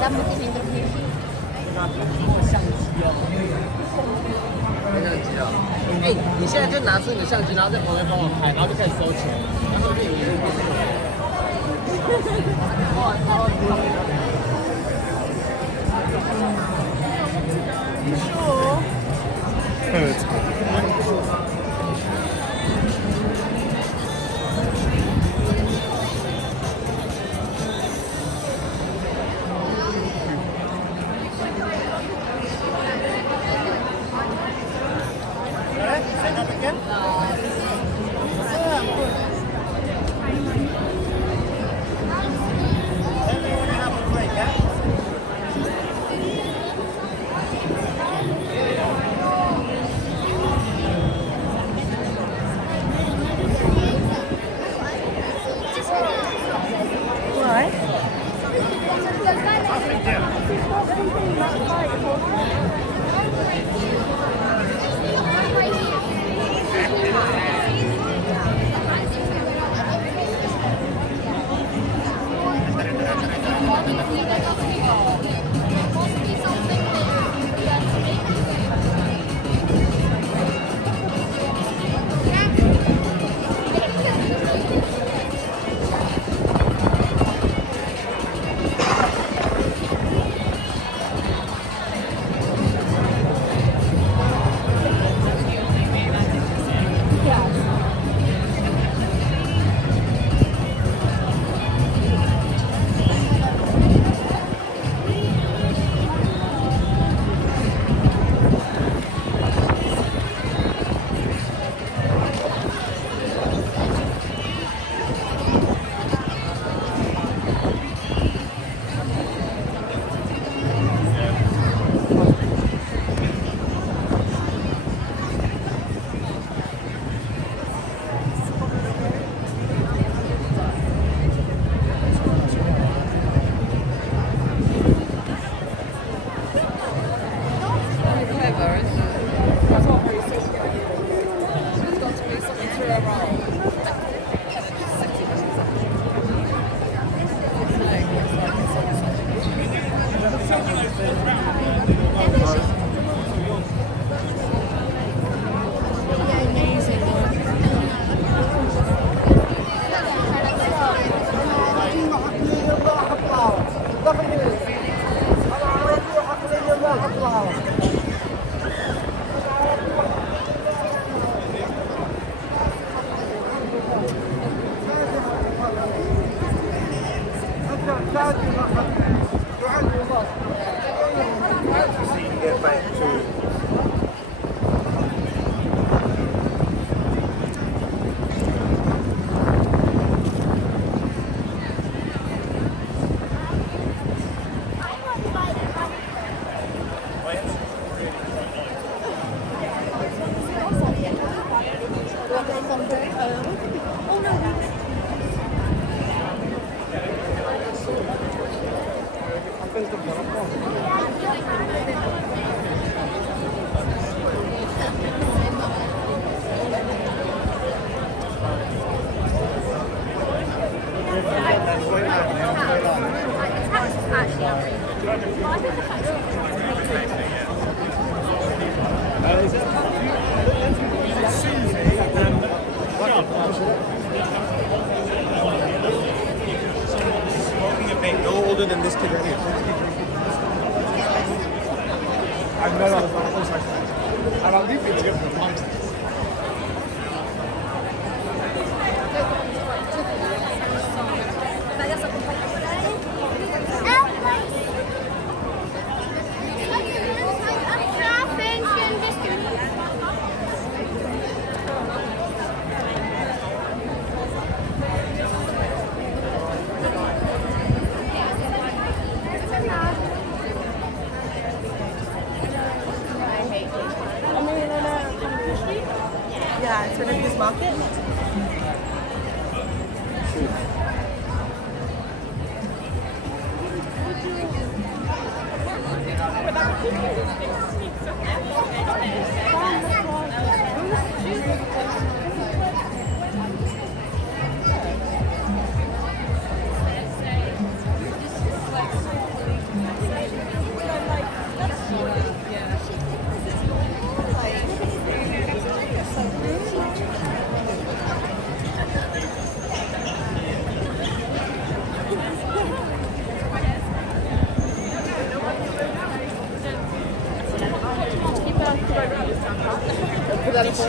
咱们这边的天气。相机哦，相机哦。哎，你现在就拿出你的相机，然后在旁边帮我拍，然后就开始收钱，然后就有人帮No older than this kid right here. I know that was my first time. I don't need to get from mom. Yeah, it's Trinity Market. It's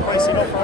placing off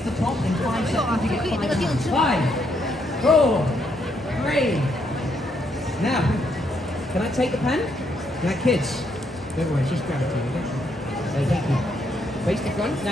against the top in 5 seconds. You get 5 那个定制 5, 4, 3. Now, can I take the pen? Now, kids, don't worry, it's just gravity. Okay? So, thank you. Face the front. Now,